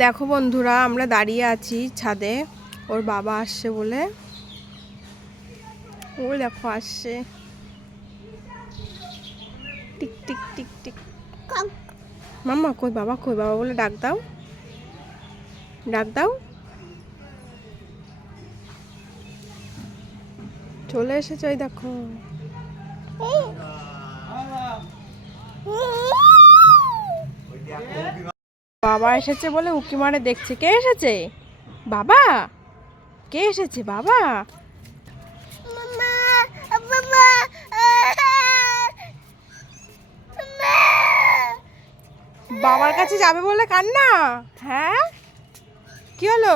দেখো বন্ধুরা, আমরা দাঁড়িয়ে আছি ছাদে, ওর বাবা আসছে বলে। ওই দেখো আসছে, টিক টিক টিক টিক। মাম্মা কই বাবা, কই বাবা বলে ডাক দাও, ডাক দাও। চলে এসেছে, ওই দেখো। বাবা এসেছে বলে উকি মারে দেখছে। কে এসেছে? বাবা। কে এসেছে? বাবা। বাবার কাছে যাবে বলে কান্না। হ্যাঁ, কি হলো?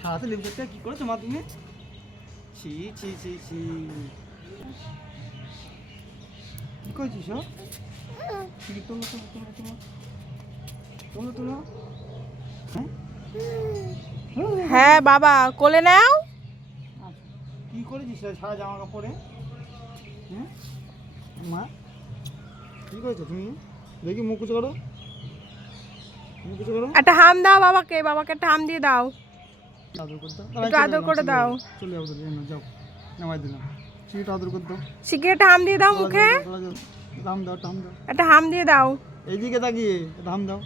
সারাতে লিপস্টিকটা কি করেছো মা তুমি? ছি ছি ছি ছি, কি করেছিস? তোলো তোলো তোলো তোলো তোলো তোলো। হ্যাঁ বাবা, কোলে নাও। কি করেছিস সারা জামা কাপড়ে? হ্যাঁ মা, কি করেছো তুমি? দেখি মুখ উঁচু করো, মুখ উঁচু করো। একটা হাম দাও বাবাকে, বাবাকে একটা হাম দিয়ে দাও, আদর করতে একটু আদর করে দাও। চলে যাও, চলে যাও, যাও নামাই দিলাম। সিট আদর করতে শিগগির একটা হাম দিয়ে দাও মুখে। দাম দাও, দাম দাও, একটা হাম দিয়ে দাও। এইদিকে তাকিয়ে দাম দাও।